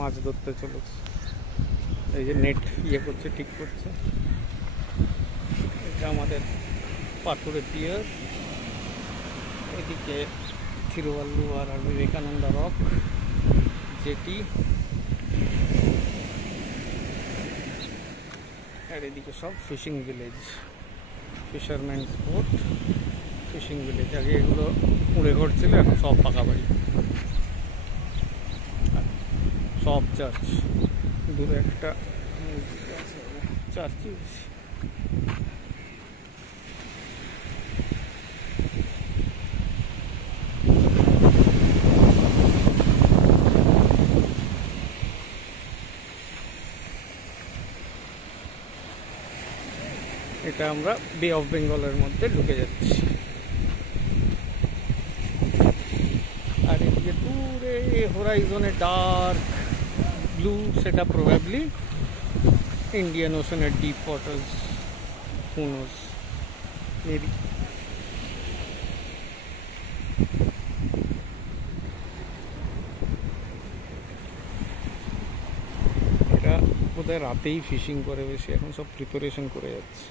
মাছ ধরতে চলেছে। এই যে নেট ইয়ে করছে, ঠিক করছে। এটা আমাদের পাথুরে পিয়ার, এদিকে থিরুভাল্লুভার আর বিবেকানন্দা রক জেটি, আর এদিকে সব fishing village, fishermen's port, fishing village. আগে এগুলো উড়ে ঘর ছিল, এখন সব পাকা বাড়ি, সব চার্চ। দূরে একটা চার্চই। এটা আমরা বে অফ বেঙ্গলের মধ্যে ঢুকে যাচ্ছি। আর এদিকে দূরে হোরাইজনে ডার্ক ব্লু, সেটা প্রবাবলি ইন্ডিয়ান ওশানের deep waters, who knows, maybe. এরা বোধহয় রাতেই ফিশিং করে বেশি, এখন সব প্রিপারেশন করে যাচ্ছে।